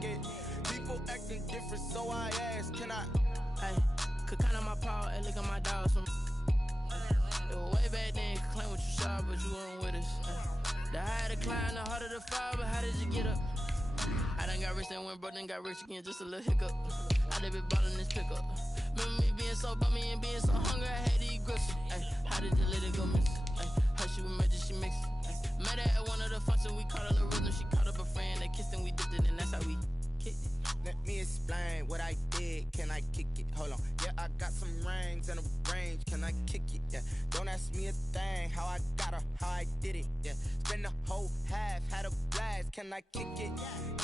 kick it? People acting different, so I ask, can I? Hey, could count on my power, and look at my dogs from. It was way back then, could claim what you saw, but you weren't with us. The higher the climb, the harder the fall, but how did you get up? I done got rich and went broke, then got rich again, just a little hiccup. I done been ballin' this pickup. Remember me being so bummy and being so hungry, I had to eat gristle. Ay, how did you let it go miss? Ay, her she was magic, she mixed. Met her at one of the functions, we caught her the rhythm. She caught up a friend, they kissed and we dipped it, and that's how we kicked it. Let me explain what I did, can I kick it? Hold on, yeah, I got some rings and a range, can I kick it? Yeah, don't ask me a thing, how I got her, how I did it. Yeah, spend the whole half, had a blast, can I kick it?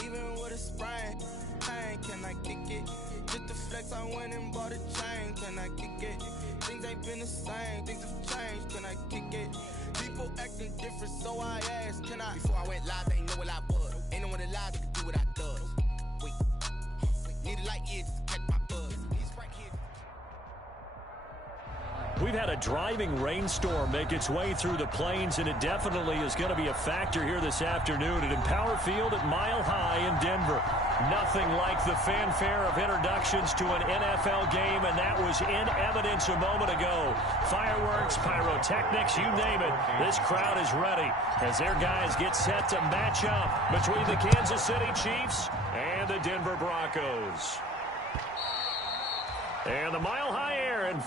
Even with a sprain, pain, can I kick it? Just to flex, I went and bought a chain, can I kick it? Things ain't been the same, things have changed, can I kick it? People acting different, so I asked, can I? Before I went live, they ain't know what I was. Ain't no one alive that could do what I does. Wait, need a light year just to catch my buzz. He's right here. We've had a driving rainstorm make its way through the plains, and it definitely is going to be a factor here this afternoon at Empower Field at Mile High in Denver. Nothing like the fanfare of introductions to an NFL game, and that was in evidence a moment ago. Fireworks, pyrotechnics, you name it. This crowd is ready as their guys get set to match up between the Kansas City Chiefs and the Denver Broncos. And the Mile High Air and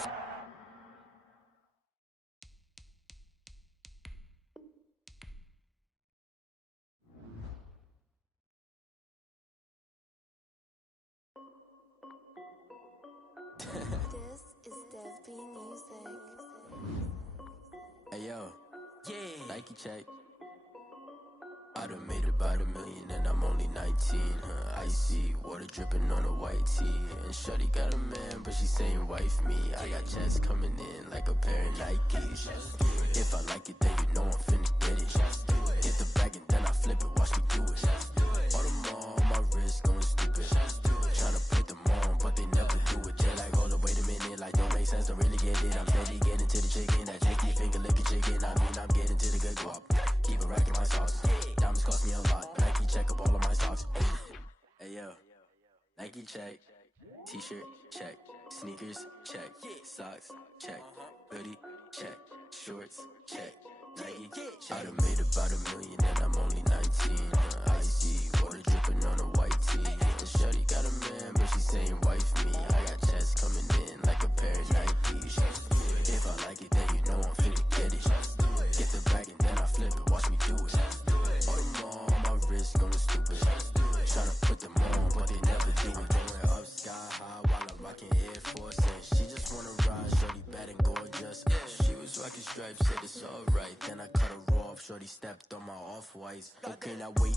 This is Dev Music. Hey yo, yeah, Nike check. I done made about $1 million and I'm only 19. Icy water dripping on a white tee. And shorty got a man, but she saying wife me. I got checks coming in like a pair of Nikes. If I like it, then you know I'm finna get it. Get the bag and then I flip it, watch me do it. All them on my wrist going stupid. Tryna put them on, but they never do it. They're like, hold up, wait a minute, like don't make sense, don't really get it. I'm steady getting to the chicken, that chicky finger licking chicken. I mean, I'm getting to the good guap. Keep it racking my sauce. Diamonds cost me a lot. Nike check up all of my socks. Hey yo, Nike check. T-shirt check. Sneakers check. Socks check. Hoodie check. Shorts check. Nike. I done made about $1 million and I'm only 19. Icy water dripping on a white tee. And shorty got a man, but she saying wife me. I got checks coming in like a pair of Nikes. If I like it, then you know I'm finna get it. Get the bag and then I flip it, watch me do it. All them on my wrist going stupid. Tryna put them on, but they never do it. Going up sky high while I'm rocking Air Force. And she just wanna ride, shorty bad and gorgeous. She was rocking stripes, said it's alright. Then I cut her off, shorty stepped on my off-whites. Okay, now wait.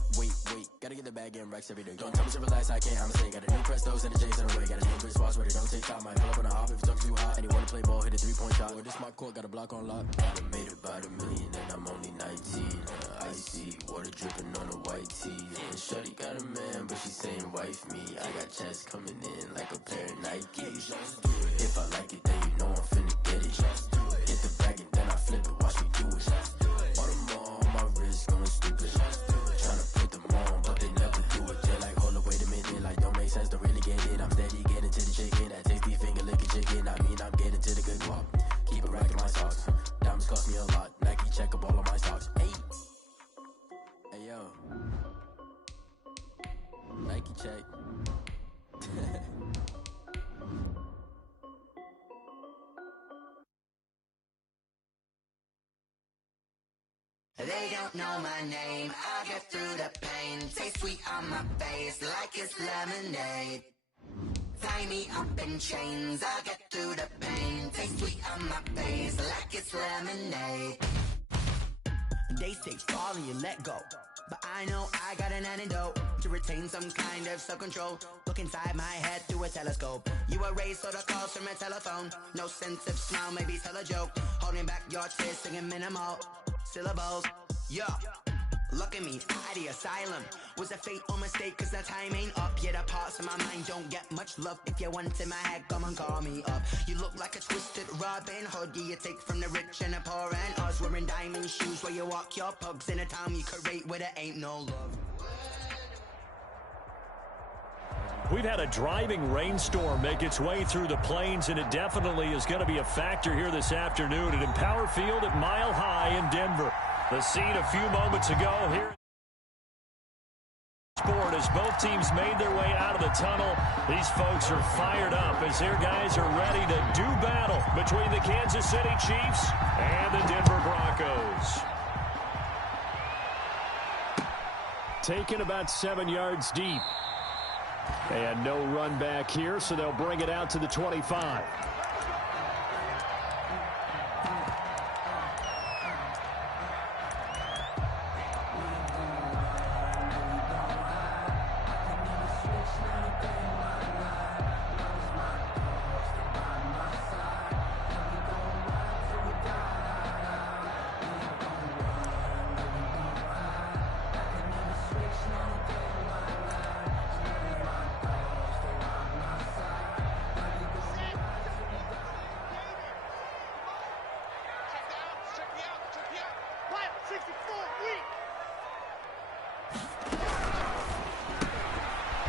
Gotta get the bag and racks every day. Don't tell me to relax, I can't, I'ma say. Got a new Prestos and the J's in the way. Got a new wristwatch, but it don't take time. I pull up on the hop if it's talking too hot. And you wanna play ball, hit a three-point shot. Or this my court, got a block on lock. I done made about $1 million and I'm only 19. Icy water dripping on a white tee. And shorty got a man, but she saying wife me. I got checks coming in like a pair of Nikes. If I like it, then you know I'm finna get it. Get the bag and then I flip it, watch me do it. All them on my wrist going stupid. Tryna put them on, but they never do it. They're like, hold up, wait a minute, like don't make sense, don't really get it. I'm steady getting to the chicken, that tasty finger licking chicken. I mean, I'm getting to the good guap. Keep it racking my socks. Diamonds cost me a lot. Nike check up all of my stocks. Hey yo, Nike check. They don't know my name, I get through the pain. Taste sweet on my face like it's lemonade. Tie me up in chains, I get through the pain. Taste sweet on my face like it's lemonade. They say fall and you let go, but I know I got an antidote to retain some kind of self-control. Look inside my head through a telescope. You erase all the calls from a telephone. No sense of smile, maybe tell a joke. Holding back your tears, singing minimal syllables. Yeah, look at me, at the asylum. Was a fate or mistake, cause the time ain't up. Yet the parts of my mind don't get much love. If you want in my head, come and call me up. You look like a twisted Robin Hood. Yeah, you take from the rich and the poor and us. Wearing diamond shoes where you walk your pugs in a town you create where there ain't no love. We've had a driving rainstorm make its way through the plains, and it definitely is going to be a factor here this afternoon at Empower Field at Mile High in Denver. The scene a few moments ago here. Sport as both teams made their way out of the tunnel. These folks are fired up as their guys are ready to do battle between the Kansas City Chiefs and the Denver Broncos. Taken about 7 yards deep. And no run back here, so they'll bring it out to the 25.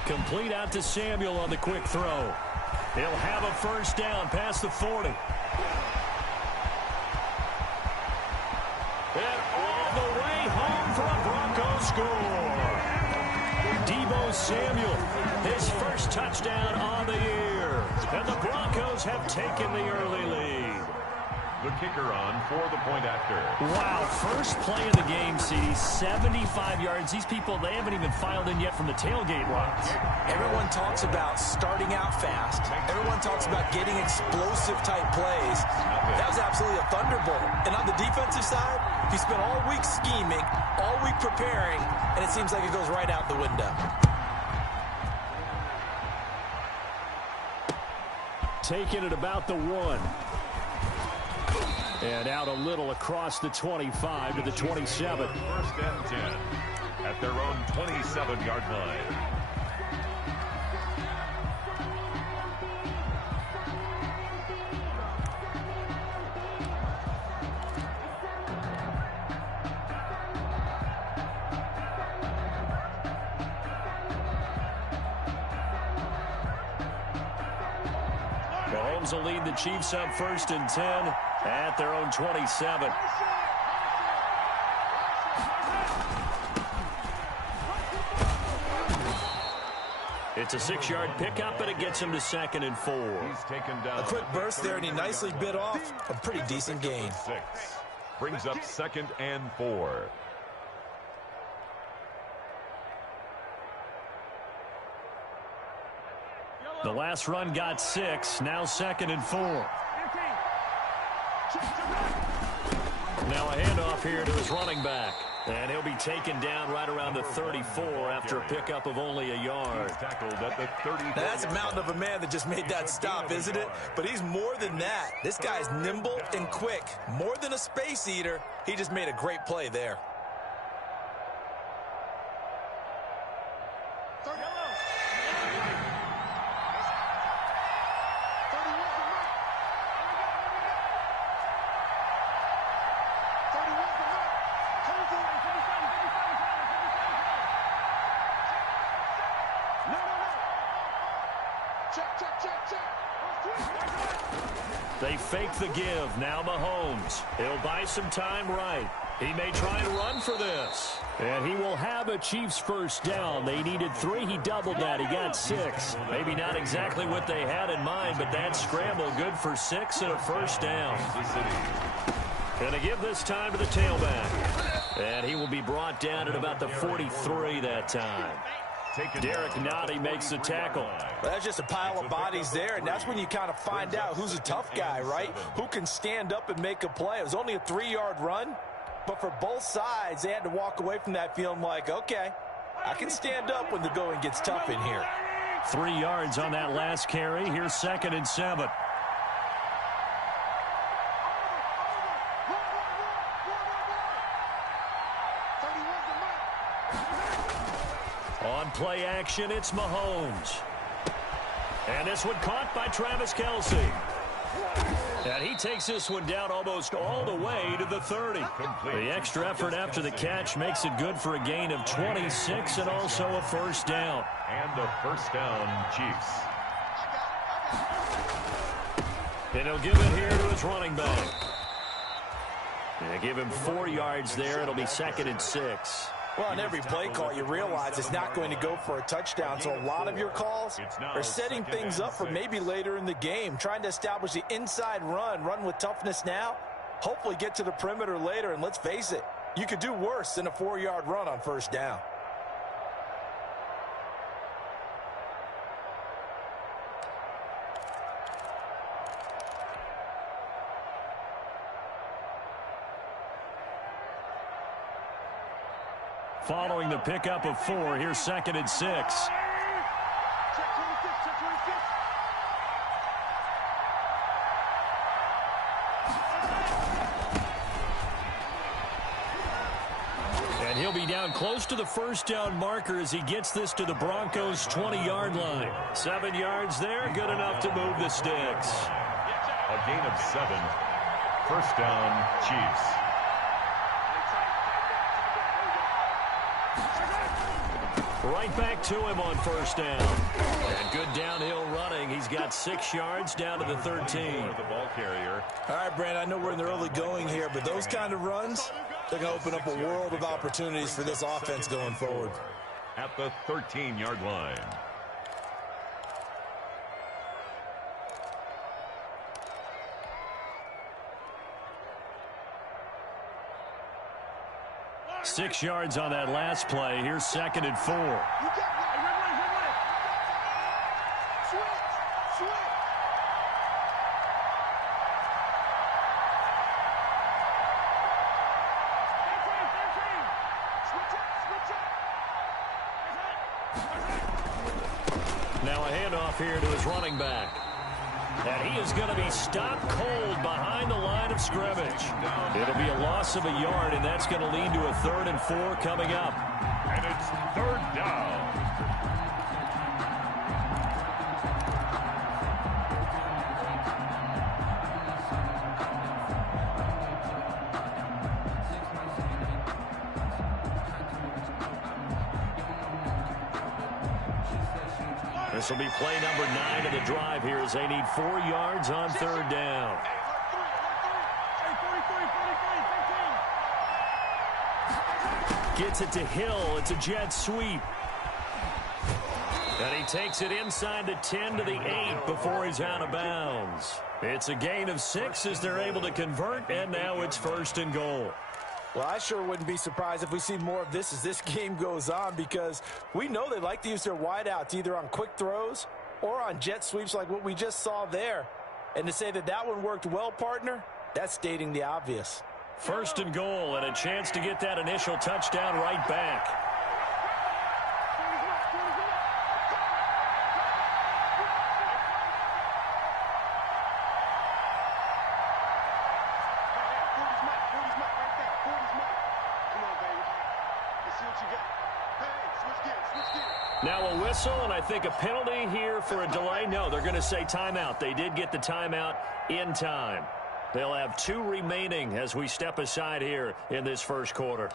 Complete out to Samuel on the quick throw. He'll have a first down past the 40. And all the way home for a Broncos score. Deebo Samuel, his first touchdown on the year. And the Broncos have taken the early lead. The kicker on for the point after. Wow, first play of the game, CD, 75 yards. These people, they haven't even filed in yet from the tailgate lines. Everyone talks about starting out fast. Everyone talks about getting explosive-type plays. That was absolutely a thunderbolt. And on the defensive side, he spent all week scheming, all week preparing, and it seems like it goes right out the window. Taking it about the 1. And out a little across the 25 to the 27. First and 10 at their own 27-yard line. Mahomes will lead the Chiefs up first and 10 at their own 27. It's a 6-yard pickup, but it gets him to 2nd and 4. He's taken down. A quick burst there, and he nicely bit off a pretty decent gain. 6 brings up 2nd and 4. The last run got 6, now 2nd and 4. Now a handoff here to his running back. And he'll be taken down right around the 34 after a pickup of only a yard. Tackled at the 30. Now that's a mountain of a man that just made that stop, isn't it? But he's more than that. This guy's nimble and quick. More than a space eater. He just made a great play there. They fake the give. Now Mahomes. He'll buy some time right. He may try and run for this. And he will have a Chiefs first down. They needed 3. He doubled that. He got 6. Maybe not exactly what they had in mind, but that scramble good for 6 and a first down. Going to give this time to the tailback. And he will be brought down at about the 43 that time. Derek Nottie makes the tackle. Well, that's just a pile of bodies there, and that's when you kind of find out who's a tough guy, right? Who can stand up and make a play. It was only a 3-yard run, but for both sides, they had to walk away from that feeling like, okay, I can stand up when the going gets tough in here. 3 yards on that last carry. Here's 2nd and 7. On play action, it's Mahomes. And this one caught by Travis Kelce. And he takes this one down almost all the way to the 30. The extra effort after the catch makes it good for a gain of 26 and also a first down. And a first down, Chiefs. And he'll give it here to his running back. They give him 4 yards there. It'll be 2nd and 6. Well, on every play call, you realize it's not going to go for a touchdown, so a lot of your calls are setting things up for maybe later in the game, trying to establish the inside run with toughness now, hopefully get to the perimeter later, and let's face it, you could do worse than a 4-yard run on first down. Following the pickup of 4, here's 2nd and 6. And he'll be down close to the first down marker as he gets this to the Broncos' 20-yard line. 7 yards there, good enough to move the sticks. A gain of 7. First down, Chiefs. Right back to him on first down. And good downhill running. He's got 6 yards down to the 13. The ball carrier. All right, Brand, I know we're in the early going here, but those kind of runs, they're going to open up a world of opportunities for this offense going forward. At the 13-yard line. Six yards on that last play. Here's 2nd and 4. Now a handoff here to his running back. And he is going to be stopped cold behind the line of scrimmage. It'll be a loss of a yard, and that's going to lead to a 3rd and 4 coming up. And it's 3rd down. This will be play number 9 of the drive here as they need 4 yards on 3rd down. Gets it to Hill. It's a jet sweep. And he takes it inside the 10 to the 8 before he's out of bounds. It's a gain of 6 as they're able to convert, and now it's 1st and goal. Well, I sure wouldn't be surprised if we see more of this as this game goes on, because we know they like to use their wideouts either on quick throws or on jet sweeps like what we just saw there. And to say that that one worked well, partner, that's stating the obvious. 1st and goal, and a chance to get that initial touchdown right back. Now a whistle, and I think a penalty here for a delay. No, they're going to say timeout. They did get the timeout in time. They'll have 2 remaining as we step aside here in this first quarter.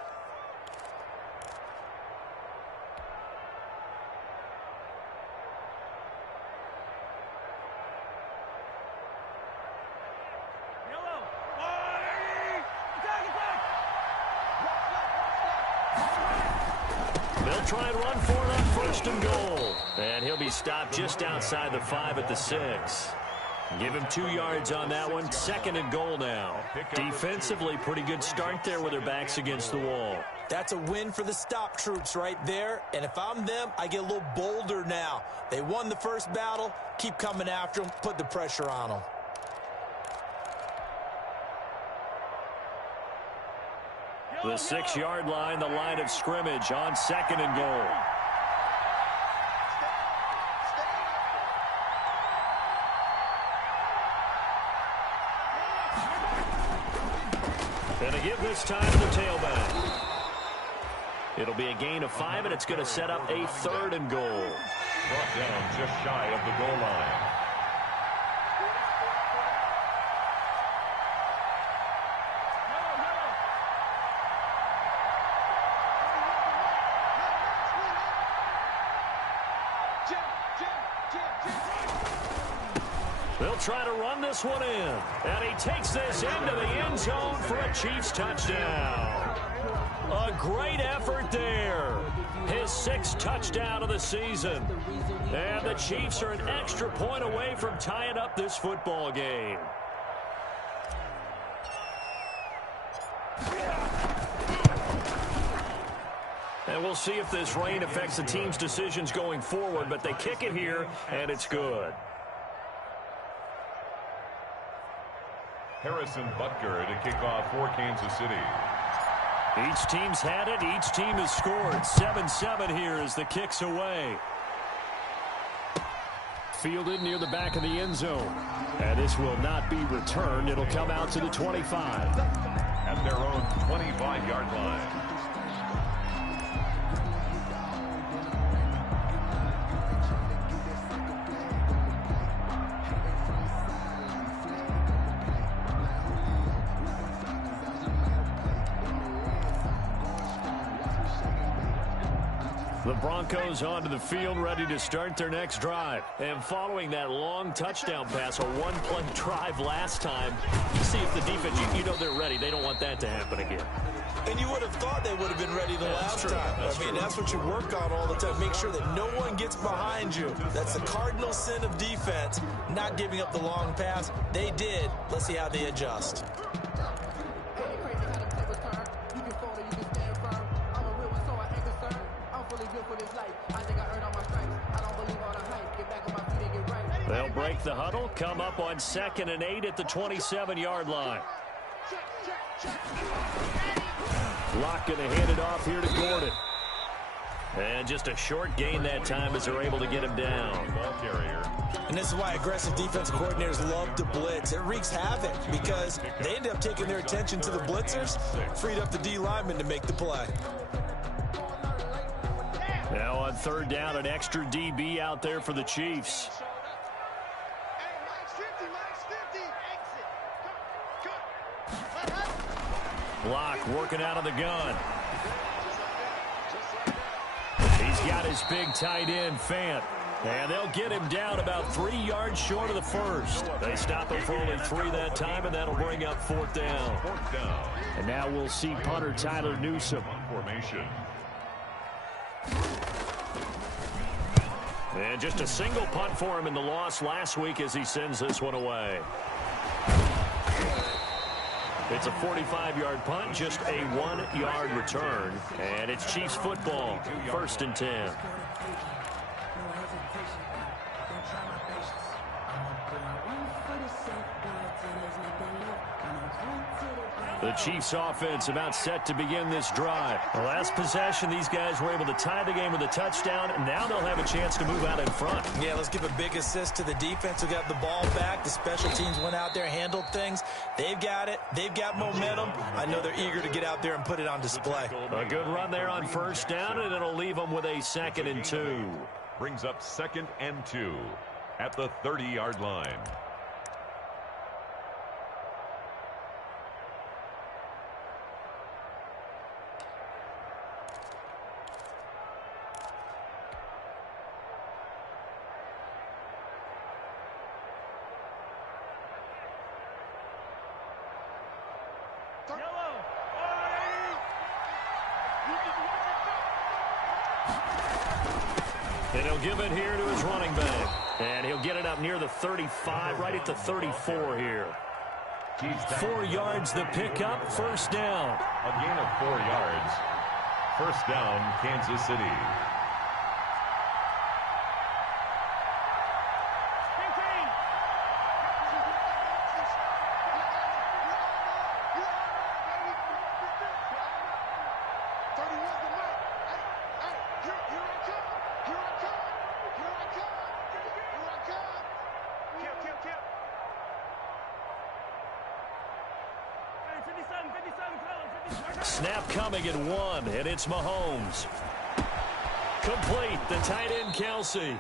They'll try and run for it on 1st and goal. And he'll be stopped just outside the 5 at the 6. Give him 2 yards on that one. 2nd and goal now. Defensively, pretty good start there with their backs against the wall. That's a win for the stop troops right there. And if I'm them, I get a little bolder now. They won the first battle. Keep coming after them. Put the pressure on them. The 6-yard line, the line of scrimmage on 2nd and goal. And to give this time to the tailback. It'll be a gain of 5, and it's going to set up a 3rd and goal. Brought down just shy of the goal line. They'll try to run this one in. And he takes this into the end zone for a Chiefs touchdown. A great effort there. His 6th touchdown of the season. And the Chiefs are an extra point away from tying up this football game. And we'll see if this rain affects the team's decisions going forward, but they kick it here, and it's good. Harrison Butker to kick off for Kansas City. Each team's had it. Each team has scored. 7-7 here as the kick's away. Fielded near the back of the end zone. And this will not be returned. It'll come out to the 25. At their own 25-yard line. The Broncos onto the field, ready to start their next drive. And following that long touchdown pass, a one-play drive last time, see if the defense, you know they're ready. They don't want that to happen again. And you would have thought they would have been ready the last time. I mean, that's what you work on all the time. Make sure that no one gets behind you. That's the cardinal sin of defense, not giving up the long pass. They did. Let's see how they adjust. They'll break the huddle, come up on 2nd and 8 at the 27-yard line. Locke going to hand it off here to Gordon. And just a short gain that time as they're able to get him down. Ball carrier. And this is why aggressive defensive coordinators love to blitz. It wreaks havoc because they end up taking their attention to the blitzers, freed up the D lineman to make the play. Now on 3rd down, an extra DB out there for the Chiefs. Block working out of the gun. He's got his big tight end, Fant. And they'll get him down about 3 yards short of the first. They stop him for only 3 that time, and that'll bring up 4th down. And now we'll see punter Tyler Newsome. Formation. And just a single punt for him in the loss last week as he sends this one away. It's a 45-yard punt, just a 1-yard return. And it's Chiefs football, 1st and 10. The Chiefs offense about set to begin this drive. The last possession, these guys were able to tie the game with a touchdown, and now they'll have a chance to move out in front. Yeah, let's give a big assist to the defense who got the ball back. The special teams went out there, handled things. They've got it. They've got momentum. I know they're eager to get out there and put it on display. A good run there on 1st down, and it'll leave them with a 2nd and 2. Brings up 2nd and 2 at the 30-yard line. And he'll give it here to his running back. And he'll get it up near the 35, right at the 34 here. 4 yards the pickup, 1st down. A gain of 4 yards. 1st down, Kansas City. Snap coming at 1, and it's Mahomes. Complete, the tight end Kelsey.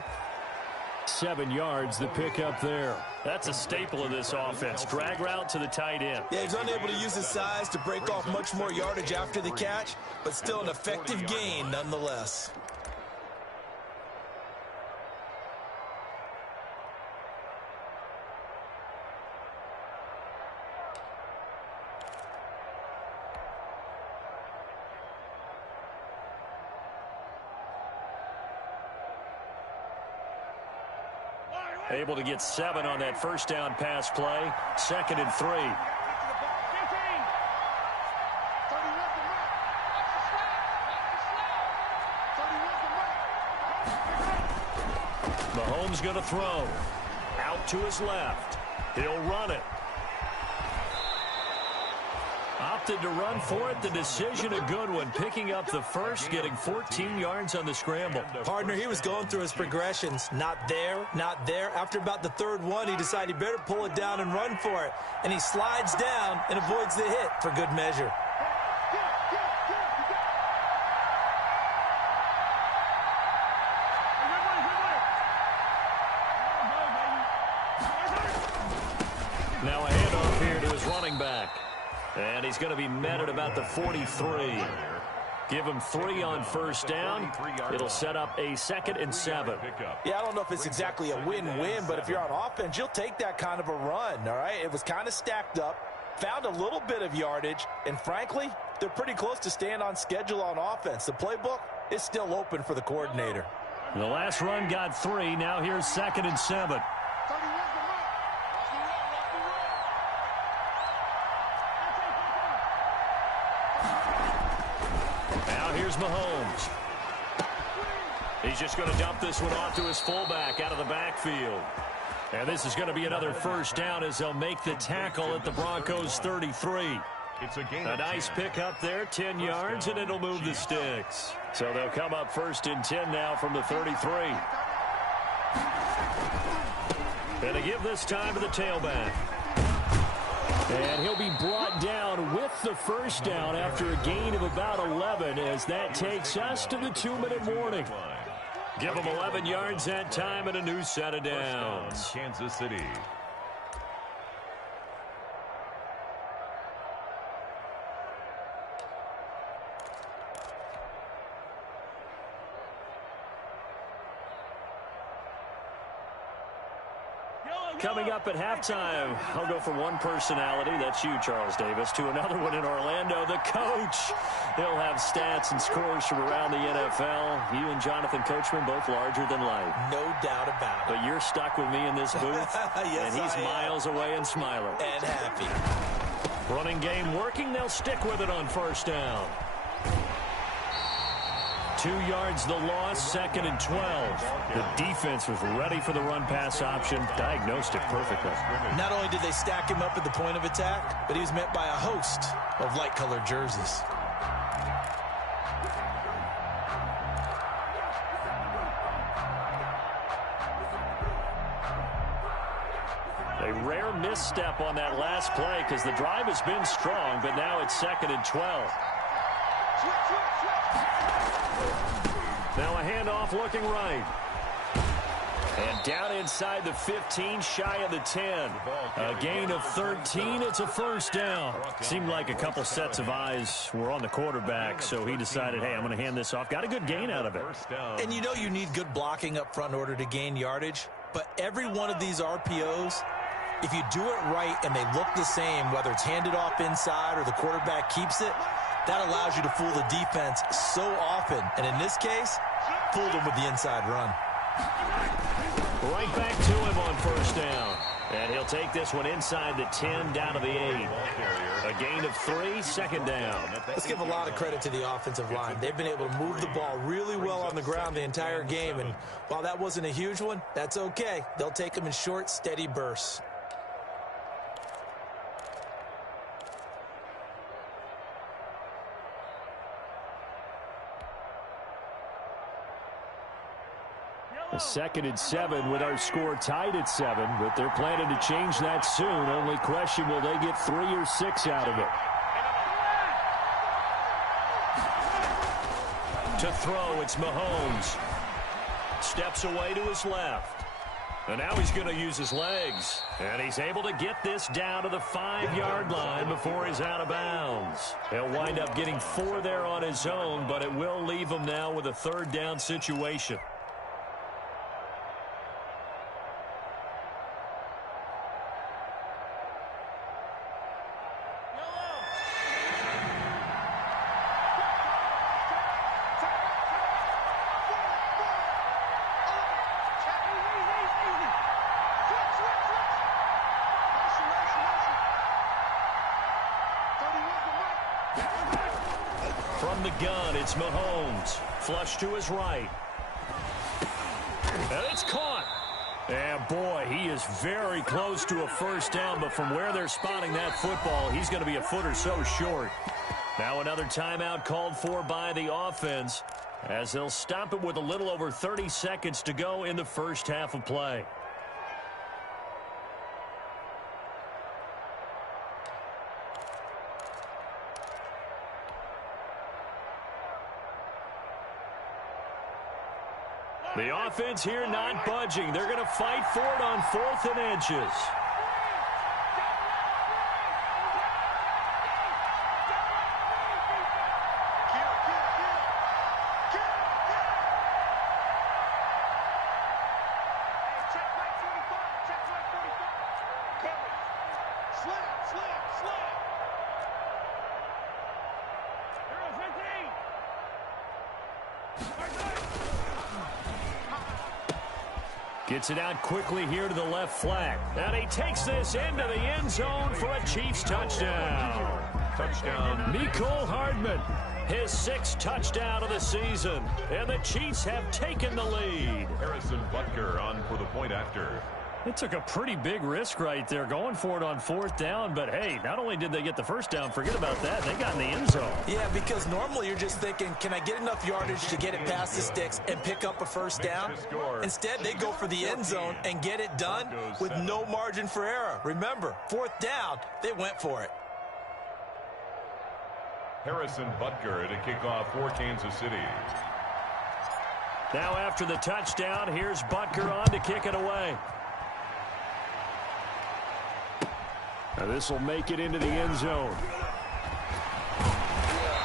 7 yards, the pickup there. That's a staple of this offense. Drag route to the tight end. Yeah, he's unable to use his size to break off much more yardage after the catch, but still an effective gain nonetheless. Able to get 7 on that first down pass play. 2nd and 3. Mahomes going to throw. Out to his left. He'll run it. Opted to run for it. The decision a good one. Picking up the first, getting 14 yards on the scramble. Partner, he was going through his progressions. Not there, not there. After about the 3rd one, he decided he better pull it down and run for it. And he slides down and avoids the hit for good measure. Now a handoff here to his running back. And he's going to be met at about the 43. Give him 3 on first down. It'll set up a 2nd and 7. Yeah, I don't know if it's exactly a win-win, but if you're on offense, you'll take that kind of a run, all right? It was kind of stacked up, found a little bit of yardage, and frankly, they're pretty close to staying on schedule on offense. The playbook is still open for the coordinator. The last run got 3. Now here's 2nd and 7. Here's Mahomes. He's just going to dump this one off to his fullback out of the backfield. And this is going to be another first down as they'll make the tackle at the Broncos 33. A nice pickup there, 10 yards, and it'll move the sticks. So they'll come up 1st and 10 now from the 33. And to give this time to the tailback. And he'll be brought down with the first down after a gain of about 11 as that takes us to the 2-minute warning. Give him 11 yards that time and a new set of downs. Kansas City. Coming up at halftime, I'll go from one personality, that's you, Charles Davis, to another one in Orlando, the coach. He'll have stats and scores from around the NFL. You and Jonathan Coachman, both larger than life. No doubt about it. But you're stuck with me in this booth, yes, and he's miles away and smiling. And happy. Running game working, they'll stick with it on first down. 2 yards the loss, 2nd and 12. The defense was ready for the run-pass option, diagnosed it perfectly. Not only did they stack him up at the point of attack, but he was met by a host of light-colored jerseys. A rare misstep on that last play because the drive has been strong, but now it's 2nd and 12. Now a handoff looking right. And down inside the 15, shy of the 10. A gain of 13, it's a first down. Seemed like a couple sets of eyes were on the quarterback, so he decided, hey, I'm going to hand this off. Got a good gain out of it. And you know you need good blocking up front in order to gain yardage, but every one of these RPOs, if you do it right and they look the same, whether it's handed off inside or the quarterback keeps it, that allows you to fool the defense so often. And in this case, fooled them with the inside run. Right back to him on first down. And he'll take this one inside the 10 down to the 8. A gain of 3, 2nd down. Let's give a lot of credit to the offensive line. They've been able to move the ball really well on the ground the entire game. And while that wasn't a huge one, that's okay. They'll take them in short, steady bursts. A 2nd and 7 with our score tied at 7, but they're planning to change that soon. Only question, will they get 3 or 6 out of it? To throw, it's Mahomes. Steps away to his left. And now he's going to use his legs. And he's able to get this down to the 5-yard line before he's out of bounds. He'll wind up getting 4 there on his own, but it will leave him now with a 3rd down situation. From the gun, it's Mahomes. Flush to his right. And it's caught. And boy, he is very close to a first down, but from where they're spotting that football, he's going to be a foot or so short. Now another timeout called for by the offense, as they'll stop it with a little over 30 seconds to go in the first half of play. The offense here not budging. They're going to fight for it on 4th and inches. Gets it out quickly here to the left flat. And he takes this into the end zone for a Chiefs touchdown. Touchdown. Mecole Hardman, his 6th touchdown of the season. And the Chiefs have taken the lead. Harrison Butker on for the point after. It took a pretty big risk right there going for it on 4th down. But, hey, not only did they get the first down, forget about that, they got in the end zone. Yeah, because normally you're just thinking, can I get enough yardage to get it past the sticks and pick up a first down? Instead, they go for the end zone and get it done with no margin for error. Remember, 4th down, they went for it. Harrison Butker to kick off for Kansas City. Now after the touchdown, here's Butker on to kick it away. Now this will make it into the end zone.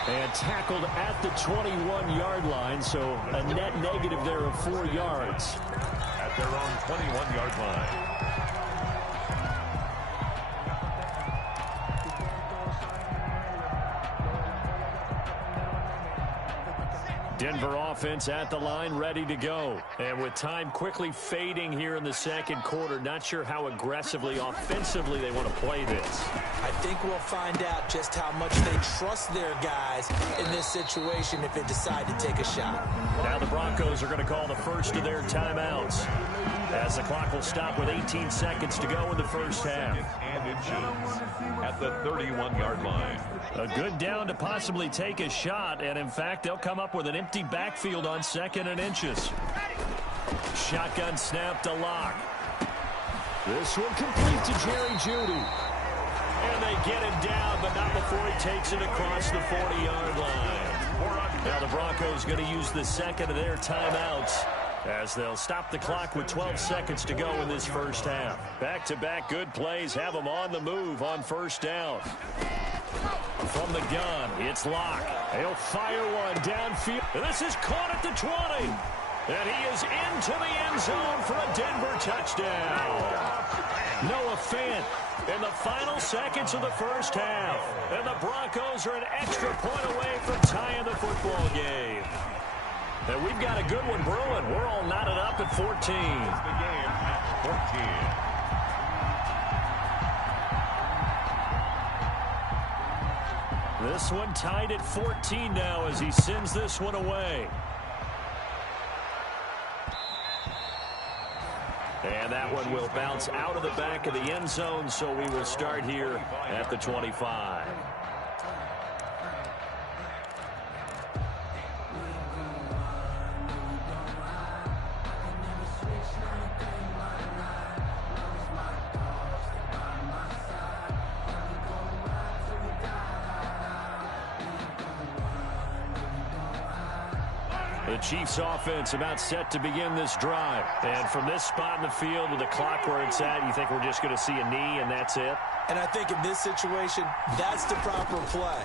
And tackled at the 21-yard line, so a net negative there of 4 yards. At their own 21-yard line. Denver offense at the line, ready to go. And with time quickly fading here in the second quarter, not sure how aggressively, offensively they want to play this. I think we'll find out just how much they trust their guys in this situation if they decide to take a shot. Now the Broncos are going to call the first of their timeouts, as the clock will stop with 18 seconds to go in the first half. And inches at the 31-yard line. A good down to possibly take a shot, and in fact, they'll come up with an empty backfield on 2nd and inches. Shotgun snap to Locke. This one complete to Jerry Jeudy. And they get him down, but not before he takes it across the 40-yard line. Now the Broncos going to use the second of their timeouts, as they'll stop the clock with 12 seconds to go in this first half. Back-to-back good plays have them on the move on first down. From the gun, it's Locke. He'll fire one downfield. This is caught at the 20. And he is into the end zone for a Denver touchdown. Noah Fant in the final seconds of the first half. And the Broncos are an extra point away from tying the football game. And we've got a good one brewing. We're all knotted up at 14. The game at 14. This one tied at 14 now as he sends this one away. And that one will bounce out of the back of the end zone, so we will start here at the 25. The Chiefs offense about set to begin this drive. And from this spot in the field with the clock where it's at, you think we're just going to see a knee and that's it? And I think in this situation, that's the proper play.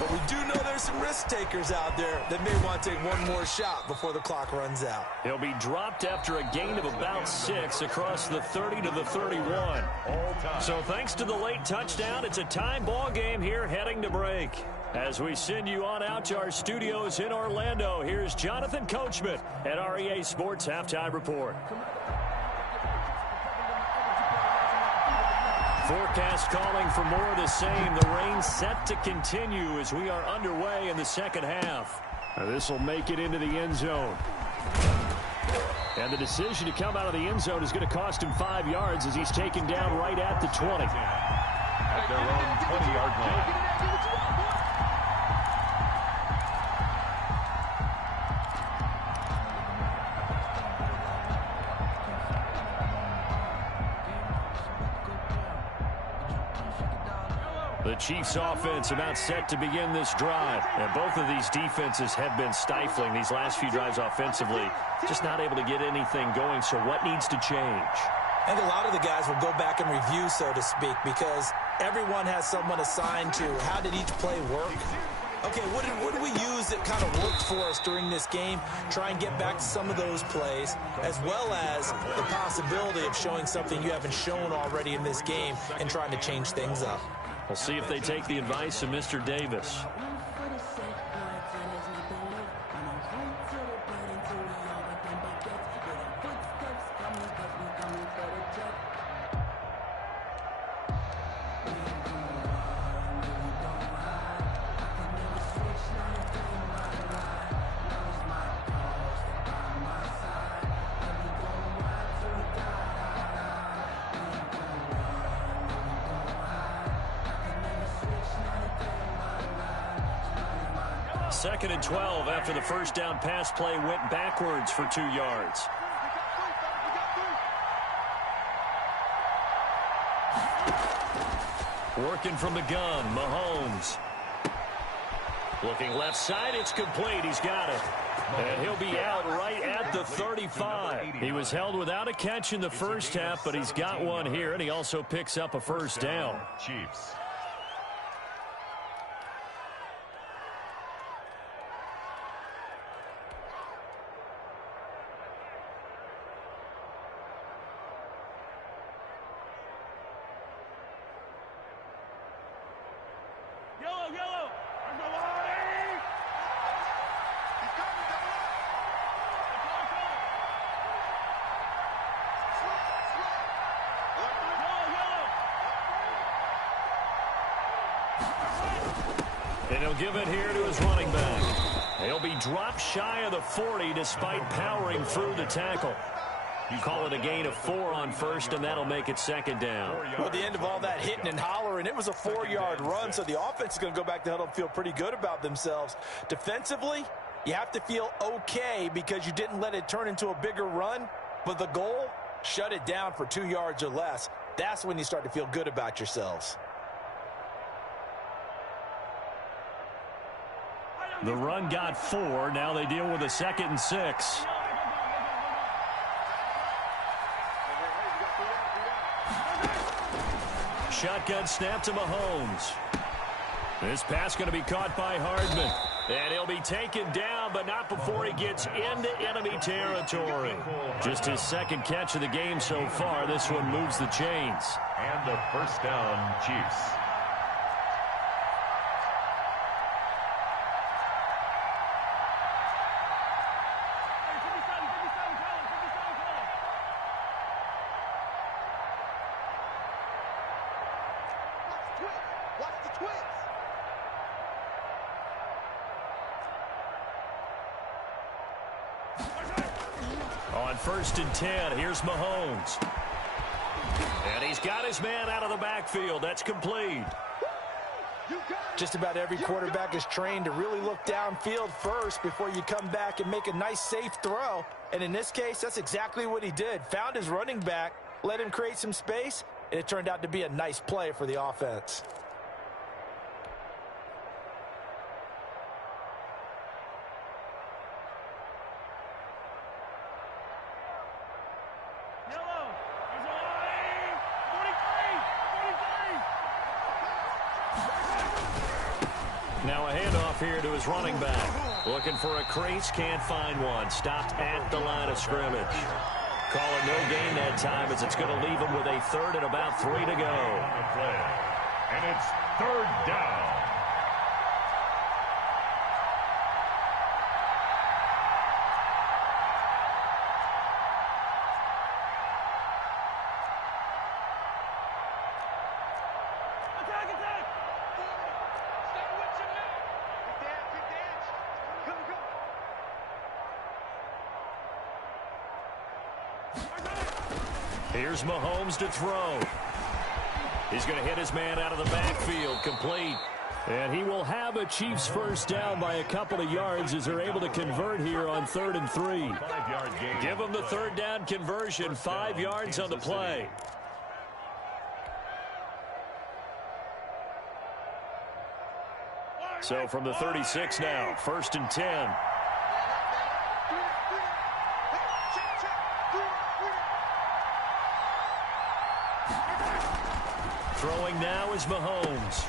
But we do know there's some risk takers out there that may want to take one more shot before the clock runs out. He'll be dropped after a gain of about 6 across the 30 to the 31. So thanks to the late touchdown, it's a time ball game here heading to break. As we send you on out to our studios in Orlando, here's Jonathan Coachman at REA Sports Halftime Report. Forecast calling for more of the same. The rain set to continue as we are underway in the second half. This will make it into the end zone. And the decision to come out of the end zone is going to cost him 5 yards as he's taken down right at the 20. At their own 20-yard line. The Chiefs offense about set to begin this drive. And both of these defenses have been stifling these last few drives offensively. Just not able to get anything going. So what needs to change? I think a lot of the guys will go back and review, so to speak, because everyone has someone assigned to how did each play work. Okay, what did we use that kind of worked for us during this game? Try and get back to some of those plays, as well as the possibility of showing something you haven't shown already in this game and trying to change things up. We'll see if they take the advice of Mr. Davis. Second and 12 after the first down pass play went backwards for 2 yards. Working from the gun, Mahomes. Looking left side, it's complete. He's got it. And he'll be out right at the 35. He was held without a catch in the first half, but he's got one here, and he also picks up a first down. Chiefs. And he'll give it here to his running back. He'll be dropped shy of the 40 despite powering through the tackle. You call it a gain of 4 on first, and that'll make it second down. Well, at the end of all that hitting and hollering, it was a 4-yard run, so the offense is going to go back to huddle and feel pretty good about themselves. Defensively, you have to feel okay because you didn't let it turn into a bigger run, but the goal, shut it down for 2 yards or less. That's when you start to feel good about yourselves. The run got 4. Now they deal with a 2nd and 6. Shotgun snap to Mahomes. This pass going to be caught by Hardman. And he'll be taken down, but not before he gets into enemy territory. Just his 2nd catch of the game so far. This one moves the chains. And the first down, Chiefs. On 1st and 10, here's Mahomes. And he's got his man out of the backfield. That's complete. Just about every quarterback is trained to really look downfield first before you come back and make a nice, safe throw. And in this case, that's exactly what he did. Found his running back, let him create some space, and it turned out to be a nice play for the offense. Now a handoff here to his running back. Looking for a crease, can't find one. Stopped at the line of scrimmage. Call it no gain that time as it's going to leave him with a 3rd and about 3 to go. And it's 3rd down. Here's Mahomes to throw. He's going to hit his man out of the backfield, complete. And he will have a Chiefs first down by a couple of yards as they're able to convert here on 3rd and 3. 5-yard gain. Give them the third down conversion, 5 yards on the play. So from the 36 now, 1st and 10. Throwing now is Mahomes.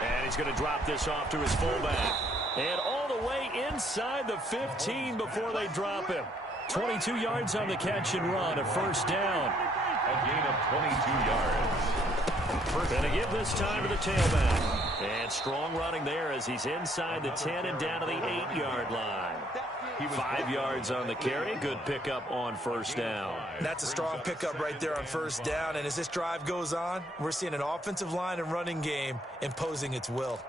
And he's going to drop this off to his fullback. And all the way inside the 15 before they drop him. 22 yards on the catch and run, a first down. A gain of 22 yards. Going to give this time to the tailback. And strong running there as he's inside the 10 and down to the 8-yard line. 5 yards on the carry. Good pickup on first down. That's a strong pickup right there on first down. And as this drive goes on, we're seeing an offensive line and running game imposing its will.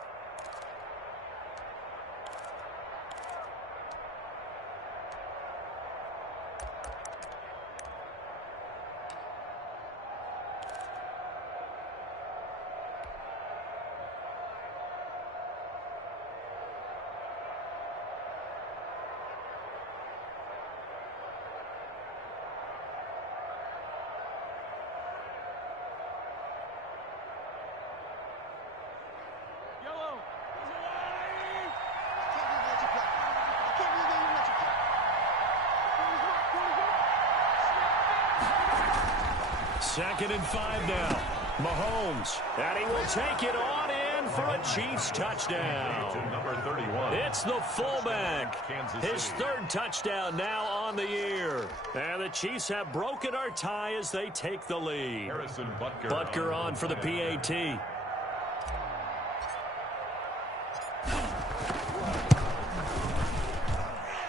Second and 5 now. Mahomes. And he will take it on in for a Chiefs touchdown. To number 31. It's the fullback. His third touchdown now on the year. And the Chiefs have broken our tie as they take the lead. Harrison Butker on for the PAT.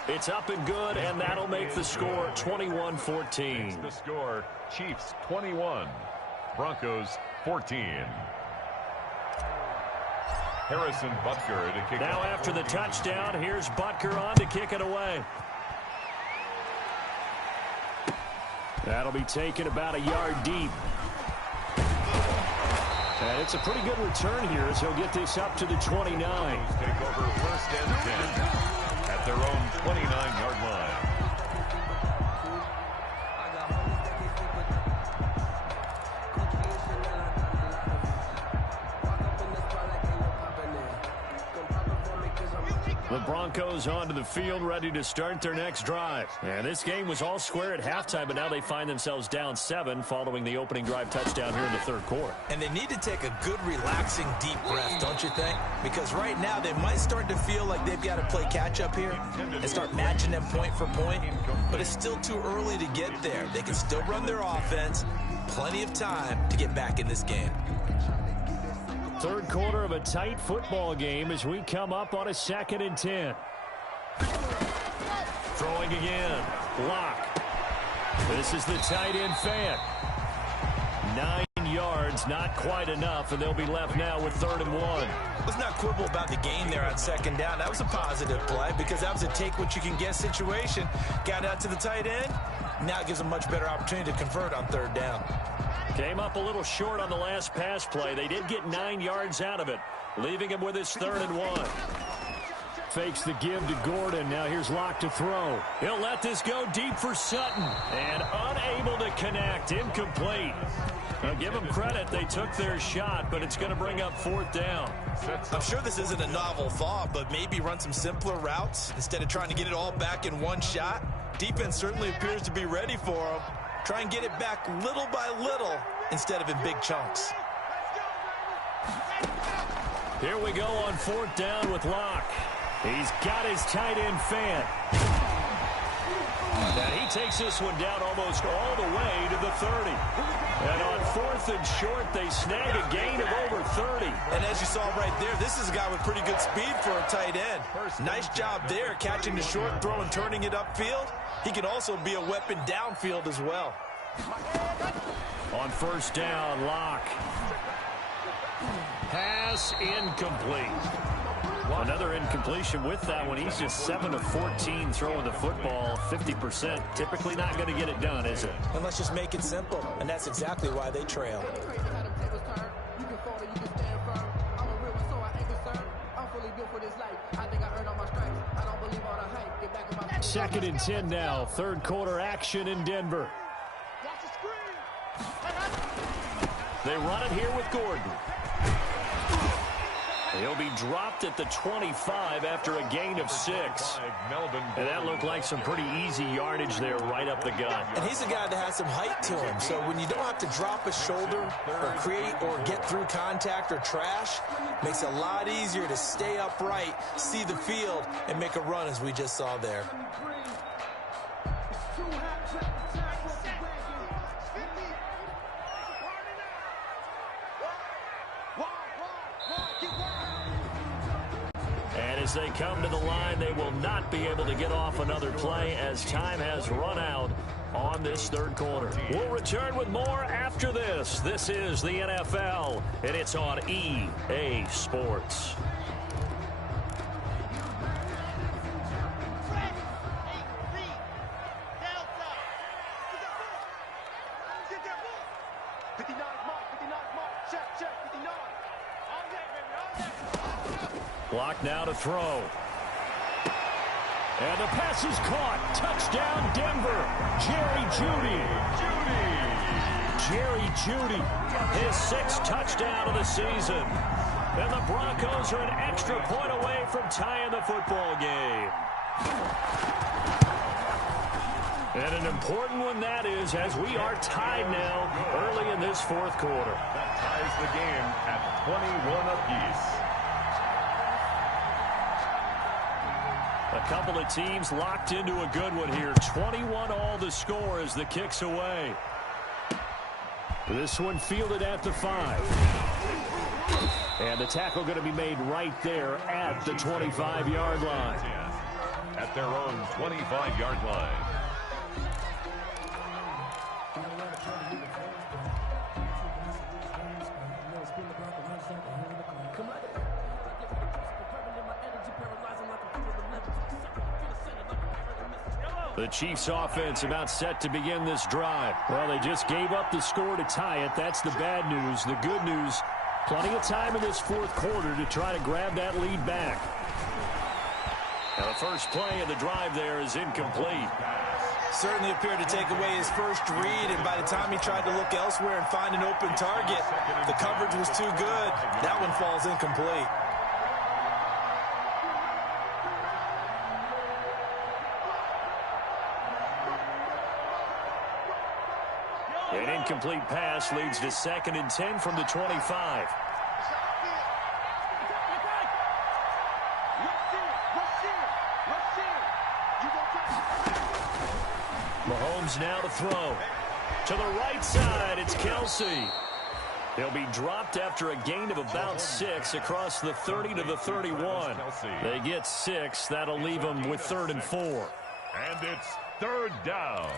It's up and good, and that'll make the score 21-14. The score, Chiefs 21, Broncos 14. Harrison Butker to kick. Now after the touchdown, here's Butker on to kick it away. That'll be taken about a yard deep. And it's a pretty good return here as he'll get this up to the 29. Take over 1st and 10. At their own 29-yard line. The Broncos onto the field, ready to start their next drive. And this game was all square at halftime, but now they find themselves down 7 following the opening drive touchdown here in the third quarter. And they need to take a good, relaxing, deep breath, don't you think? Because right now they might start to feel like they've got to play catch-up here and start matching them point for point. But it's still too early to get there. They can still run their offense. Plenty of time to get back in this game. Third quarter of a tight football game as we come up on a 2nd and 10. Throwing again. Lock. This is the tight end Fant. 9 yards, not quite enough, and they'll be left now with 3rd and 1. Let's not quibble about the gain there on 2nd down. That was a positive play because that was a take-what-you-can-get situation. Got out to the tight end. Now it gives them a much better opportunity to convert on 3rd down. Came up a little short on the last pass play. They did get 9 yards out of it, leaving him with his 3rd and 1. Fakes the give to Gordon. Now here's Locke to throw. He'll let this go deep for Sutton. And unable to connect. Incomplete. Now give them credit. They took their shot, but it's going to bring up 4th down. I'm sure this isn't a novel thought, but maybe run some simpler routes instead of trying to get it all back in one shot. Defense certainly appears to be ready for them. Try and get it back little by little instead of in big chunks. Here we go on 4th down with Locke. He's got his tight end Fant. And he takes this one down almost all the way to the 30. And on 4th and short, they snag a gain of over 30. And as you saw right there, this is a guy with pretty good speed for a tight end. Nice job there, catching the short throw and turning it upfield. He can also be a weapon downfield as well. On 1st down, Locke. Pass incomplete. Another incompletion with that one. He's just 7 of 14 throwing the football, 50%. Typically not going to get it done, is it? And let's just make it simple, and that's exactly why they trail. Second and 10 now. Third quarter action in Denver. They run it here with Gordon. He'll be dropped at the 25 after a gain of 6. And that looked like some pretty easy yardage there right up the gut. And he's a guy that has some height to him. So when you don't have to drop a shoulder or create or get through contact or trash, makes it a lot easier to stay upright, see the field, and make a run as we just saw there. As they come to the line, they will not be able to get off another play as time has run out on this third quarter. We'll return with more after this. This is the NFL, and it's on EA Sports. Block now to throw. And the pass is caught. Touchdown, Denver. Jerry Jeudy, his 6th touchdown of the season. And the Broncos are an extra point away from tying the football game. And an important one that is, as we are tied now early in this fourth quarter. That ties the game at 21 apiece. A couple of teams locked into a good one here. 21 all the score as the kick's away. This one fielded at the 5. And the tackle going to be made right there at the 25-yard line. At their own 25-yard line. The Chiefs offense about set to begin this drive. Well, they just gave up the score to tie it. That's the bad news. The good news, plenty of time in this fourth quarter to try to grab that lead back. Now the first play of the drive there is incomplete. Certainly appeared to take away his first read, and by the time he tried to look elsewhere and find an open target, the coverage was too good. That one falls incomplete. An incomplete pass leads to 2nd and 10 from the 25. Mahomes now to throw. To the right side, it's Kelsey. He'll be dropped after a gain of about 6 across the 30 to the 31. They get 6. That'll leave them with 3rd and 4. And it's 3rd down.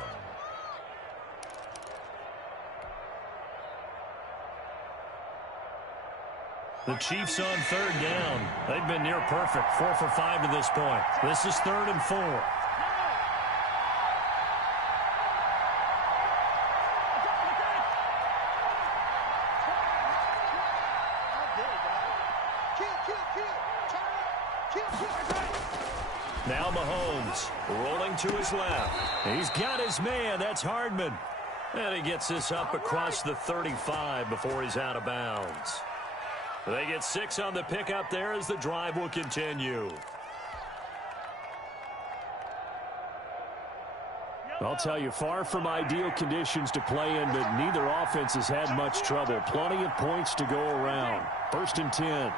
The Chiefs on 3rd down. They've been near perfect. 4 for 5 to this point. This is 3rd and 4. Now Mahomes rolling to his left. He's got his man. That's Hardman. And he gets this up across the 35 before he's out of bounds. They get 6 on the pickup there as the drive will continue. I'll tell you, far from ideal conditions to play in, but neither offense has had much trouble. Plenty of points to go around. 1st and 10.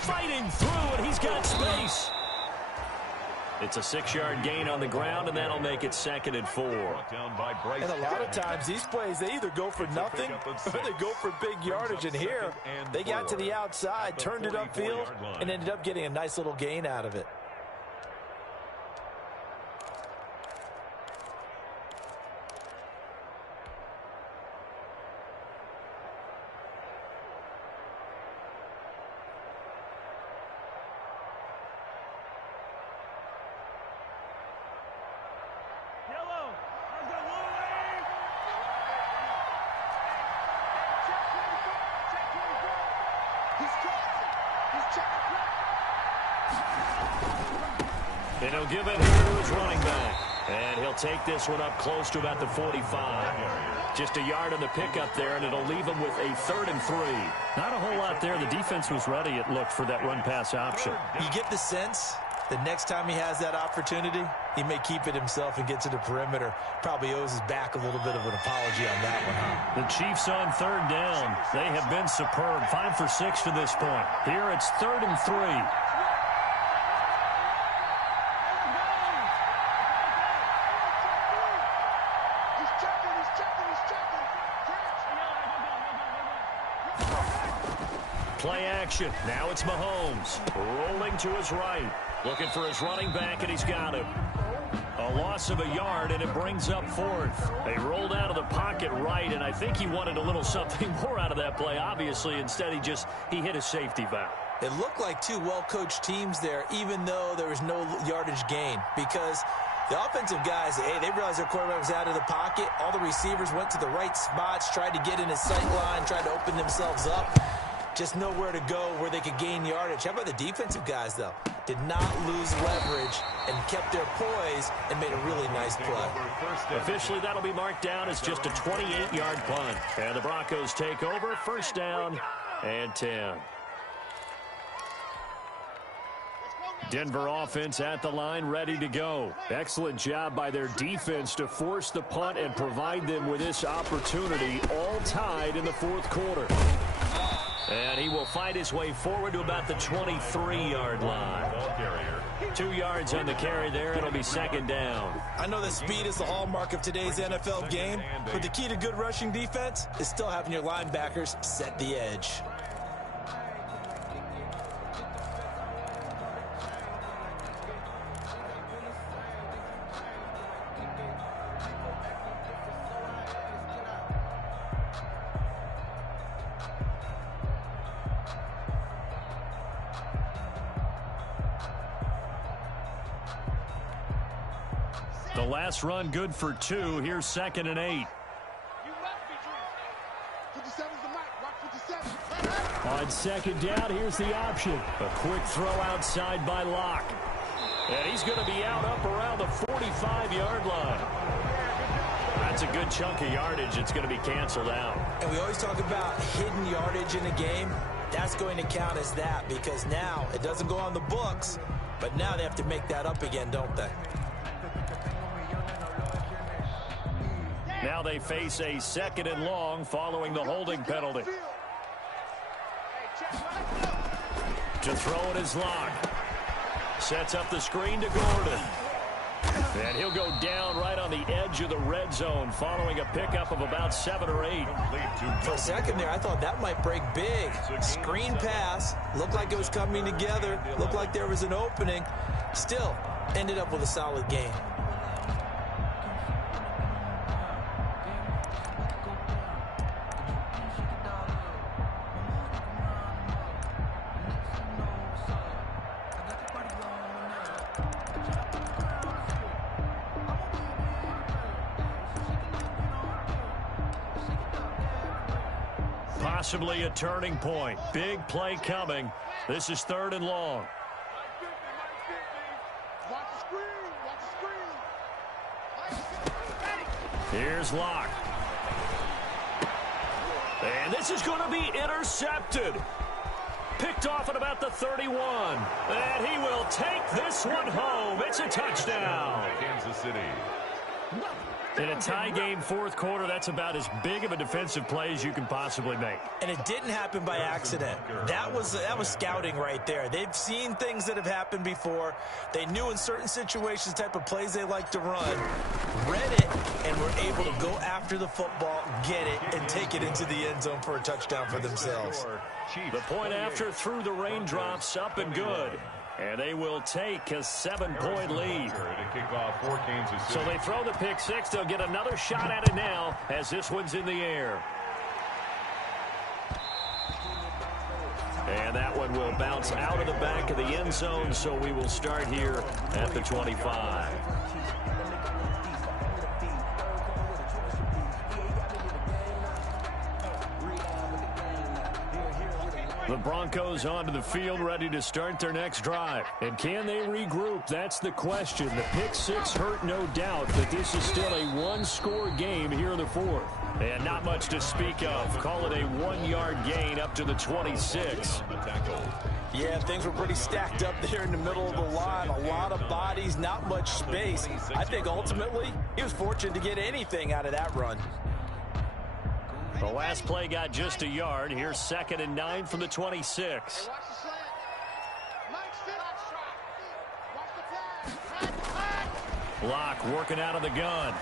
Fighting through, and he's got space. It's a 6-yard gain on the ground, and that'll make it 2nd and 4. And a lot of times, these plays, they either go for nothing or they go for big yardage. And here, they got to the outside, turned it upfield, and ended up getting a nice little gain out of it. And he'll give it here to his running back. And he'll take this one up close to about the 45. Just a yard on the pickup there, and it'll leave him with a 3rd and 3. Not a whole lot there. The defense was ready, it looked, for that run-pass option. You get the sense the next time he has that opportunity, he may keep it himself and get to the perimeter. Probably owes his back a little bit of an apology on that one, huh? The Chiefs on 3rd down. They have been superb. 5 for 6 to this point. Here it's 3rd and 3. Play action. Now it's Mahomes. Rolling to his right. Looking for his running back, and he's got him. A loss of a yard, and it brings up 4th. They rolled out of the pocket right, and I think he wanted a little something more out of that play, obviously. Instead, he hit a safety valve. It looked like two well-coached teams there, even though there was no yardage gain, because the offensive guys, hey, they realized their quarterback was out of the pocket. All the receivers went to the right spots, tried to get in his sight line, tried to open themselves up. Just nowhere to go where they could gain yardage. How about the defensive guys, though? Did not lose leverage and kept their poise and made a really nice play. Officially, that'll be marked down as just a 28-yard punt. And the Broncos take over. 1st down and 10. Denver offense at the line, ready to go. Excellent job by their defense to force the punt and provide them with this opportunity, all tied in the 4th quarter. And he will fight his way forward to about the 23-yard line. 2 yards on the carry there. It'll be 2nd down. I know that speed is the hallmark of today's NFL game, but the key to good rushing defense is still having your linebackers set the edge. The last run good for 2. Here's 2nd and 8. On 2nd down, here's the option. A quick throw outside by Locke. And he's going to be out up around the 45-yard line. That's a good chunk of yardage. It's going to be canceled out. And we always talk about hidden yardage in a game. That's going to count as that because now it doesn't go on the books, but now they have to make that up again, don't they? Now they face a 2nd and long following the holding penalty. To throw it is Locke. Sets up the screen to Gordon. And he'll go down right on the edge of the red zone following a pickup of about 7 or 8. For a second there, I thought that might break big. Screen pass. Looked like it was coming together. Looked like there was an opening. Still, ended up with a solid gain. Possibly a turning point. Big play coming. This is 3rd and long. Here's Locke. And this is going to be intercepted. Picked off at about the 31. And he will take this one home. It's a touchdown. Kansas City. In a tie game 4th quarter, that's about as big of a defensive play as you can possibly make. And it didn't happen by accident. That was scouting right there. They've seen things that have happened before. They knew in certain situations the type of plays they like to run, read it, and were able to go after the football, get it, and take it into the end zone for a touchdown for themselves. The point after through the raindrops, up and good. And they will take a 7-point lead. So they throw the pick 6. They'll get another shot at it now as this one's in the air. And that one will bounce out of the back of the end zone, so we will start here at the 25. The Broncos onto the field ready to start their next drive. And can they regroup? That's the question. The pick six hurt, no doubt, but this is still a one-score game here in the fourth. And not much to speak of. Call it a 1-yard gain up to the 26. Yeah, things were pretty stacked up there in the middle of the line. A lot of bodies, not much space. I think ultimately he was fortunate to get anything out of that run. The last play got just a yard. Here's 2nd and 9 from the 26. Block working out of the gun.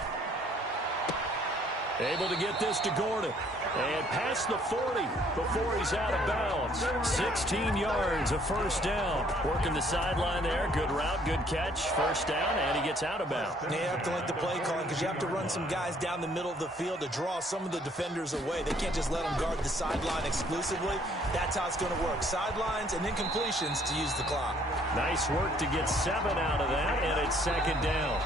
Able to get this to Gordon. And past the 40 before he's out of bounds. 16 yards, a first down. Working the sideline there. Good route, good catch. First down, and he gets out of bounds. You have to like the play calling because you have to run some guys down the middle of the field to draw some of the defenders away. They can't just let them guard the sideline exclusively. That's how it's going to work. Sidelines and then completions to use the clock. Nice work to get 7 out of that, and it's 2nd down.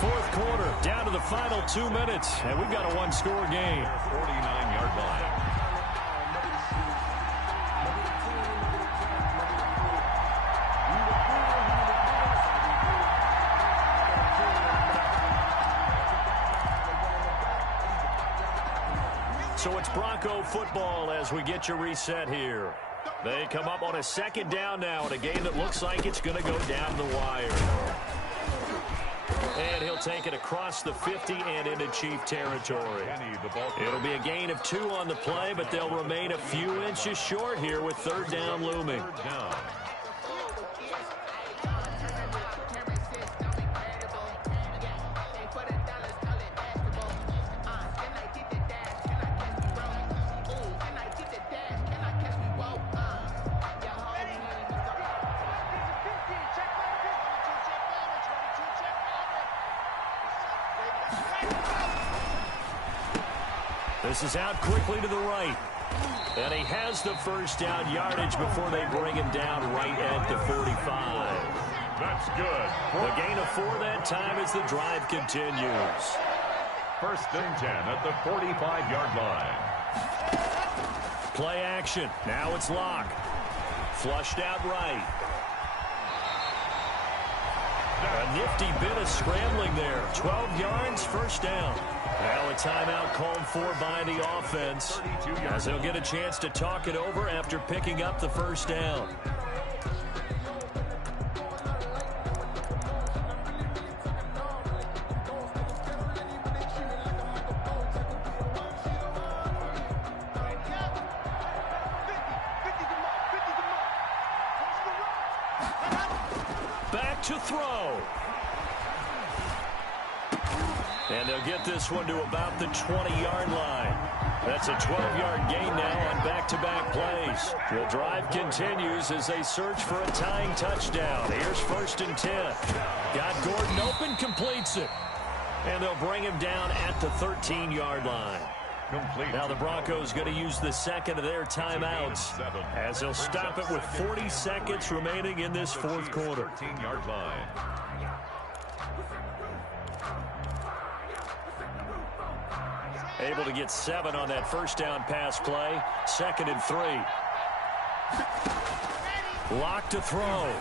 Fourth quarter, down to the final 2 minutes, and we've got a one-score game. 49-yard line. So it's Bronco football as we get you reset here. They come up on a 2nd down now in a game that looks like it's going to go down the wire. And he'll take it across the 50 and into Chief territory. It'll be a gain of 2 on the play, but they'll remain a few inches short here with 3rd down looming. This is out quickly to the right. And he has the first down yardage before they bring him down right at the 45. That's good. The gain of 4 that time as the drive continues. 1st and 10 at the 45-yard line. Play action. Now it's Locke. Flushed out right. A nifty bit of scrambling there. 12 yards, first down. Now a timeout called for by the offense as they'll get a chance to talk it over after picking up the first down. Back to throw. And they'll get this one to about the 20-yard line. That's a 12-yard gain now on back-to-back plays. The drive continues as they search for a tying touchdown. Here's 1st and 10. Got Gordon open, completes it. And they'll bring him down at the 13-yard line. Complete. Now the Broncos going to use the second of their timeouts as they'll stop it with 40 seconds remaining in this fourth quarter. 13-yard line. Able to get 7 on that first down pass play. 2nd and 3. Locked to throw.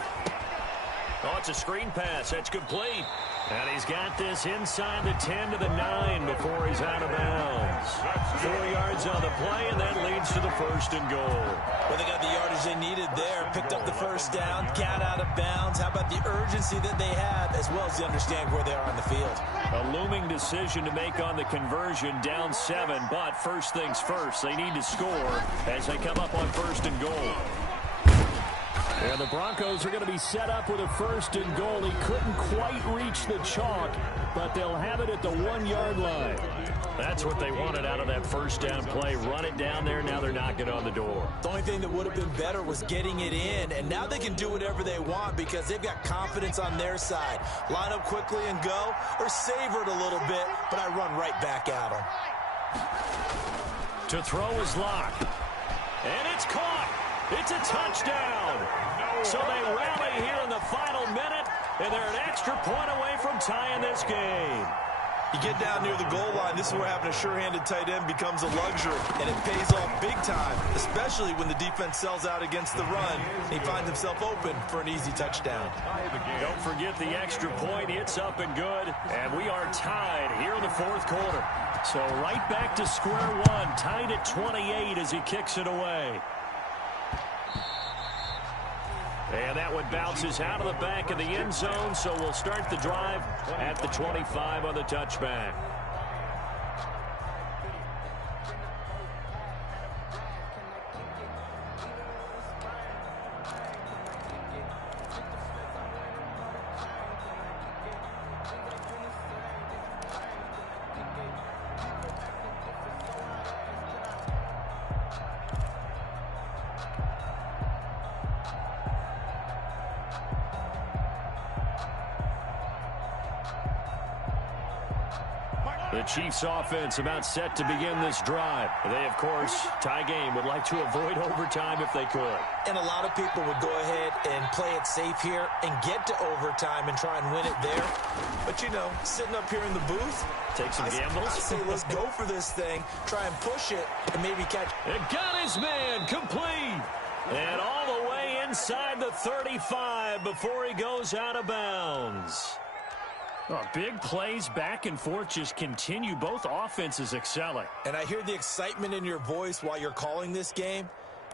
Oh, it's a screen pass. That's complete. And he's got this inside the 10 to the 9 before he's out of bounds. 4 yards on the play, and that leads to the 1st and goal. Well, they got the yardage they needed there. Picked up the first down, got out of bounds. How about the urgency that they had, as well as the understand where they are on the field? A looming decision to make on the conversion, down 7. But first things first, they need to score as they come up on 1st and goal. And the Broncos are going to be set up with a 1st and goal. He couldn't quite reach the chalk, but they'll have it at the 1-yard line. That's what they wanted out of that first down play. Run it down there. Now they're knocking on the door. The only thing that would have been better was getting it in, and now they can do whatever they want because they've got confidence on their side. Line up quickly and go, or savor it a little bit, but I run right back at them. To throw is Locke. And it's caught. It's a touchdown. So they rally here in the final minute, and they're an extra point away from tying this game. You get down near the goal line, this is where having a sure-handed tight end becomes a luxury, and it pays off big time, especially when the defense sells out against the run. He finds himself open for an easy touchdown. Don't forget the extra point. It's up and good, and we are tied here in the fourth quarter. So right back to square one, tied at 28 as he kicks it away. And that one bounces out of the back of the end zone, so we'll start the drive at the 25 on the touchback. The Chiefs offense about set to begin this drive. They, of course, tie game, would like to avoid overtime if they could. And a lot of people would go ahead and play it safe here and get to overtime and try and win it there. But, you know, sitting up here in the booth, take some gambles. I say let's go for this thing, try and push it, and maybe catch. It got his man complete. And all the way inside the 35 before he goes out of bounds. Oh, big plays back and forth just continue. Both offenses excelling. And I hear the excitement in your voice while you're calling this game.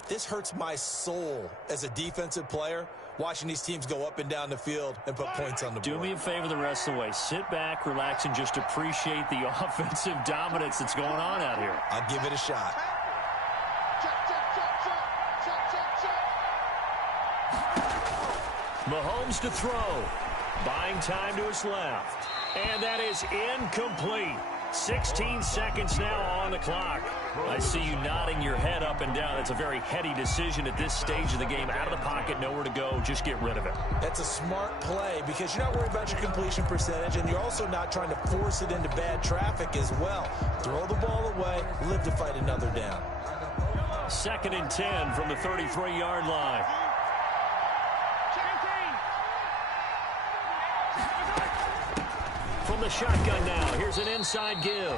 This hurts my soul as a defensive player, watching these teams go up and down the field and put points on the board. Do me a favor the rest of the way. Sit back, relax, and just appreciate the offensive dominance that's going on out here. I'll give it a shot. Mahomes to throw. Buying time to his left. And that is incomplete. 16 seconds now on the clock. I see you nodding your head up and down. It's a very heady decision at this stage of the game. Out of the pocket, nowhere to go. Just get rid of it. That's a smart play because you're not worried about your completion percentage, and you're also not trying to force it into bad traffic as well. Throw the ball away, live to fight another down. 2nd and 10 from the 33-yard line. From the shotgun now, here's an inside give.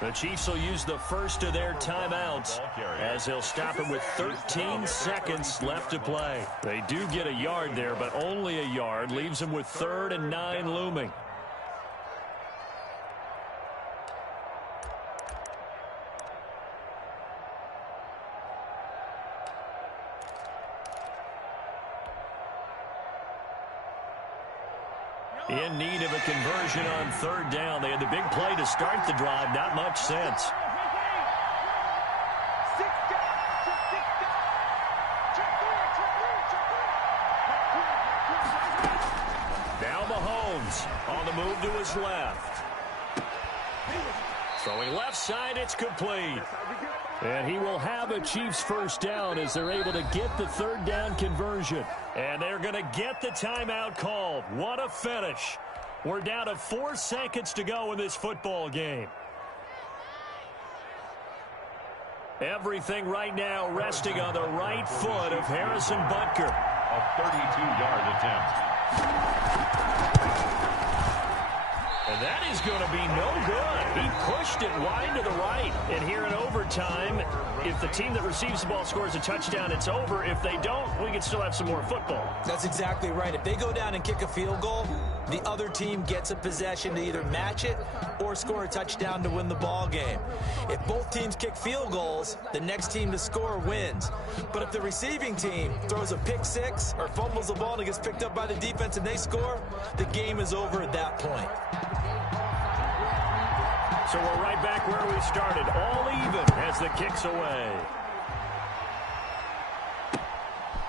The Chiefs will use the first of their timeouts as they'll stop it with 13 seconds left to play. They do get a yard there, but only a yard. Leaves them with 3rd and 9 looming. In need of a conversion on 3rd down. They had the big play to start the drive. Not much sense. Now Mahomes on the move to his left. Throwing left side, it's complete. And he will have a Chiefs first down as they're able to get the 3rd down conversion. And they're going to get the timeout called. What a finish. We're down to 4 seconds to go in this football game. Everything right now resting on the right foot of Harrison Butker. A 32-yard attempt. And that is going to be no good. He pushed it wide to the right. And here in overtime, if the team that receives the ball scores a touchdown, it's over. If they don't, we can still have some more football. That's exactly right. If they go down and kick a field goal, the other team gets a possession to either match it or score a touchdown to win the ball game. If both teams kick field goals, the next team to score wins. But if the receiving team throws a pick six or fumbles the ball and it gets picked up by the defense and they score, the game is over at that point. So we're right back where we started, all even as the kick's away.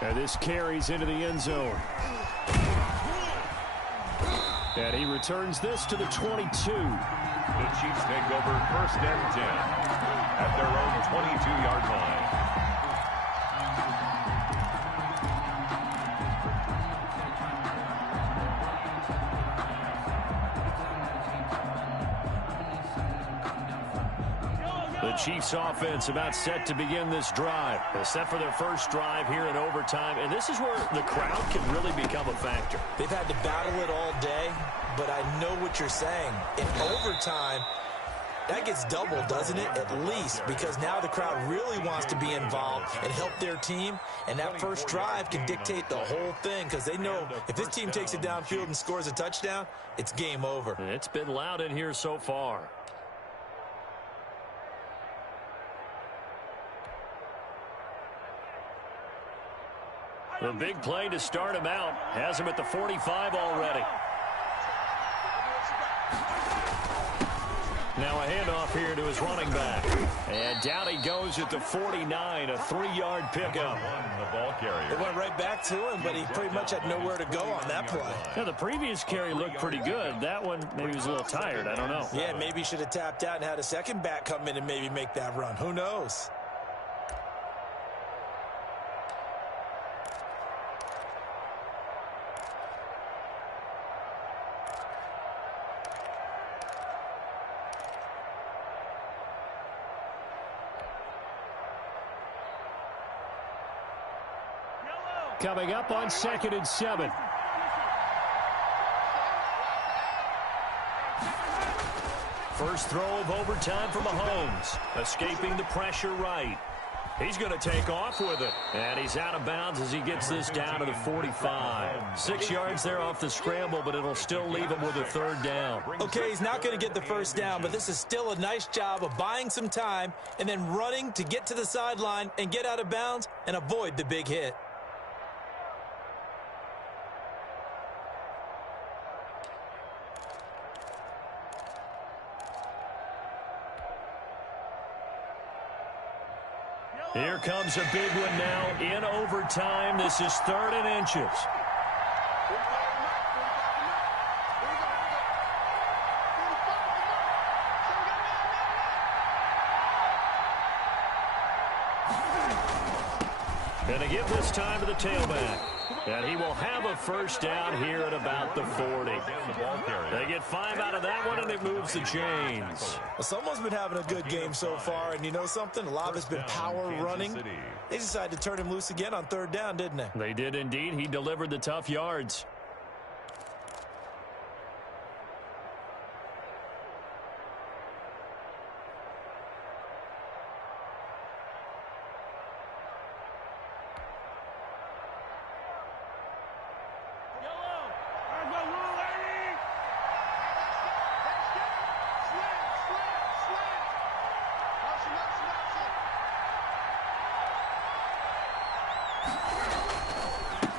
And this carries into the end zone. And he returns this to the 22. The Chiefs take over 1st and 10 at their own 22-yard line. The The Chiefs offense about set to begin this drive. They're set for their first drive here in overtime, and this is where the crowd can really become a factor. They've had to battle it all day, but I know what you're saying. In overtime, that gets doubled, doesn't it? At least, because now the crowd really wants to be involved and help their team, and that first drive can dictate the whole thing because they know if this team takes it downfield and scores a touchdown, it's game over. It's been loud in here so far. The big play to start him out has him at the 45 already. Now a handoff here to his running back. And down he goes at the 49, a 3-yard pickup. The ball carrier. It went right back to him, but he pretty much had nowhere to go on that play. Yeah, the previous carry looked pretty good. That one, maybe he was a little tired. I don't know. Yeah, maybe he should have tapped out and had a second back come in and maybe make that run. Who knows? Coming up on 2nd and 7. First throw of overtime for Mahomes. Escaping the pressure right. He's going to take off with it. And he's out of bounds as he gets this down to the 45. 6 yards there off the scramble, but it'll still leave him with a 3rd down. Okay, he's not going to get the first down, but this is still a nice job of buying some time and then running to get to the sideline and get out of bounds and avoid the big hit. Here comes a big one now in overtime. This is 3rd and inches. Gonna give this time to the tailback. And he will have a first down here at about the 40. They get 5 out of that one, and it moves the chains. Well, someone's been having a good game so far, and you know something? A lot of it's been power running. They decided to turn him loose again on 3rd down, didn't they? They did indeed. He delivered the tough yards.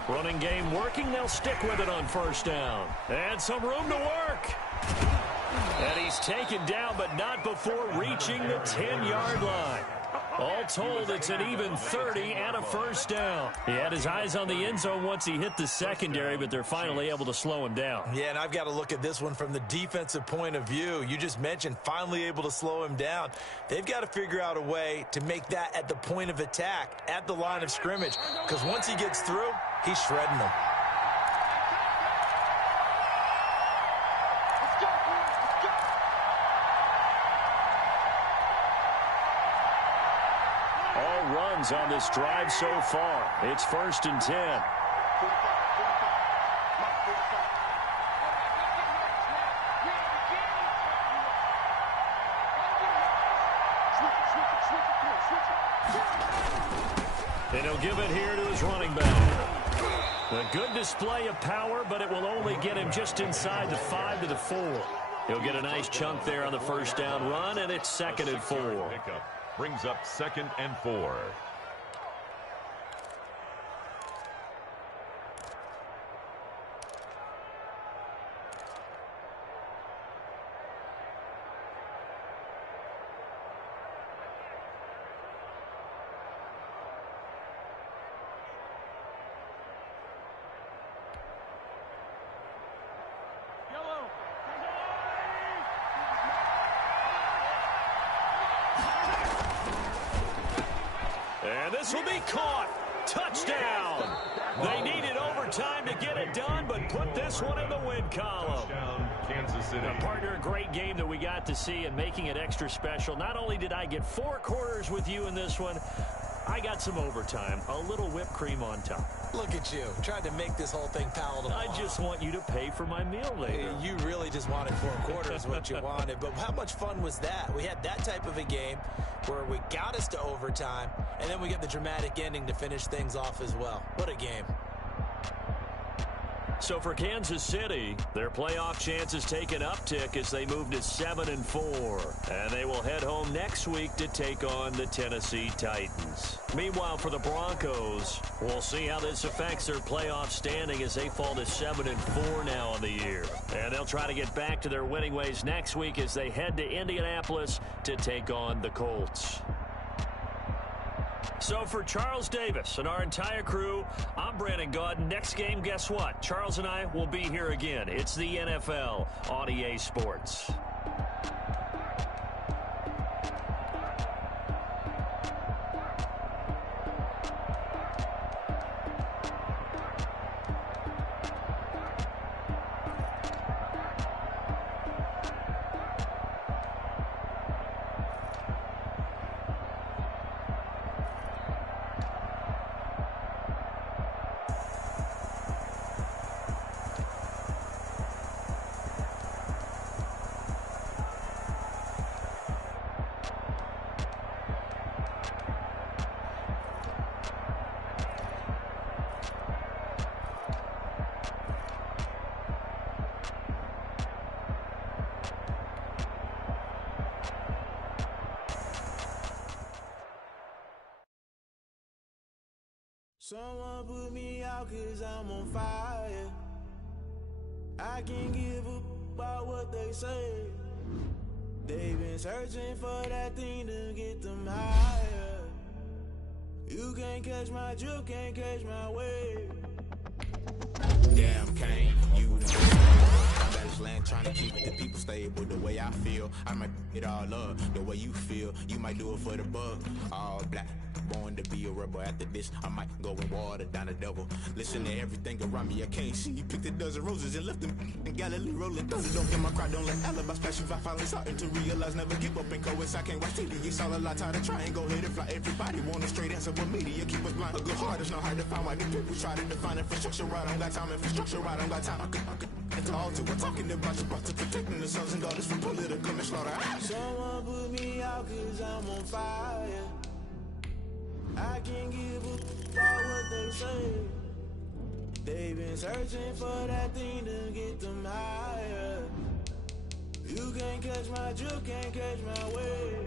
Running game working. They'll stick with it on 1st down. And some room to work. And he's taken down, but not before reaching the 10-yard line. All told, it's an even 30 and a 1st down. He had his eyes on the end zone once he hit the secondary, but they're finally able to slow him down. Yeah, and I've got to look at this one from the defensive point of view. You just mentioned finally able to slow him down. They've got to figure out a way to make that at the point of attack, at the line of scrimmage, because once he gets through, he's shredding them. All runs on this drive so far. It's 1st and 10. And he'll give it here to his running back. A good display of power, but it will only get him just inside the 5 to the 4. He'll get a nice chunk there on the 1st down run, and it's 2nd and 4. Brings up 2nd and 4. And this will be caught. Touchdown. They needed overtime to get it it done, but put this one in the win column. Touchdown, Kansas City. Now, partner, a great game that we got to see, and making it extra special. Not only did I get 4 quarters with you in this one, I got some overtime, a little whipped cream on top. Look at you, trying to make this whole thing palatable. I just want you to pay for my meal later. You really just wanted 4 quarters, what you wanted. But how much fun was that? We had that type of a game where we got us to overtime, and then we get the dramatic ending to finish things off as well. What a game. So for Kansas City, their playoff chances take an uptick as they move to 7-4. And they will head home next week to take on the Tennessee Titans. Meanwhile, for the Broncos, we'll see how this affects their playoff standing as they fall to 7-4 now on the year. And they'll try to get back to their winning ways next week as they head to Indianapolis to take on the Colts. So for Charles Davis and our entire crew, I'm Brandon Gaudin. Next game, guess what? Charles and I will be here again. It's the NFL on EA Sports. Someone put me out 'cause I'm on fire. I can't give up about what they say. They've been searching for that thing to get them higher. You can't catch my drift, can't catch my wave. Damn, Kane, you the I'm at this land trying to keep the people stable. The way I feel, I might it all up. The way you feel, you might do it for the buck. All black, born to be a rebel. After this, I might go and water down the devil. Listen to everything around me, I can't see. You picked a dozen roses and left them in Galilee rolling thunder. Don't get my cry, don't let alibi splash you. I finally starting to realize, never give up and coincide. Can't watch TV, it's all a lot. Time to try and go ahead and fly. Everybody want a straight answer, but media keep us blind. A good heart is not hard to find. Why the people try to define infrastructure right? I don't got time, infrastructure right? I don't got time. I could all to we're talking about you, about to protecting the sons and daughters from political manslaughter. Someone put me out 'cause I'm on fire. I can't give up about what they say. They've been searching for that thing to get them higher. You can't catch my drift, can't catch my wave.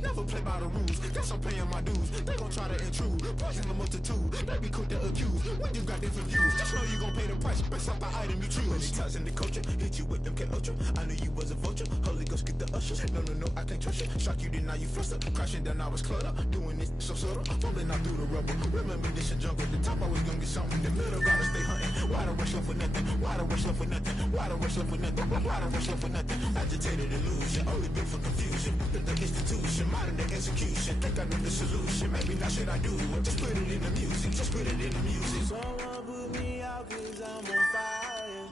Never play by the rules, guess I'm paying my dues. They gon' try to intrude, poison the multitude. They be quick to accuse, when you got different views. Just know you gon' pay the price, based off the item you choose. Many times in the culture, hit you with them K-Ultra. I knew you was a vulture, Holy Ghost get the ushers. No, I can't trust you. Shock you, then now you fluster. Crashing down, I was cluttered. Doing this so subtle, fumbling out through the rubble. Remember this and jungle, the top always gonna get something. The middle gotta stay hunting. Why the rush left for nothing? Why the rush left for nothing? Why the rush left for nothing? Why the rush left for nothing? Agitated illusion, only been for confusion. The institution, modern day execution. Think I know the solution. Maybe not should I do it? Just put it in the music. Just put it in the music. Someone put me out 'cause I'm on fire.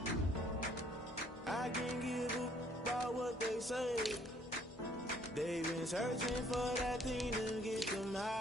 I can't give up about what they say. They've been searching for that thing to get them high.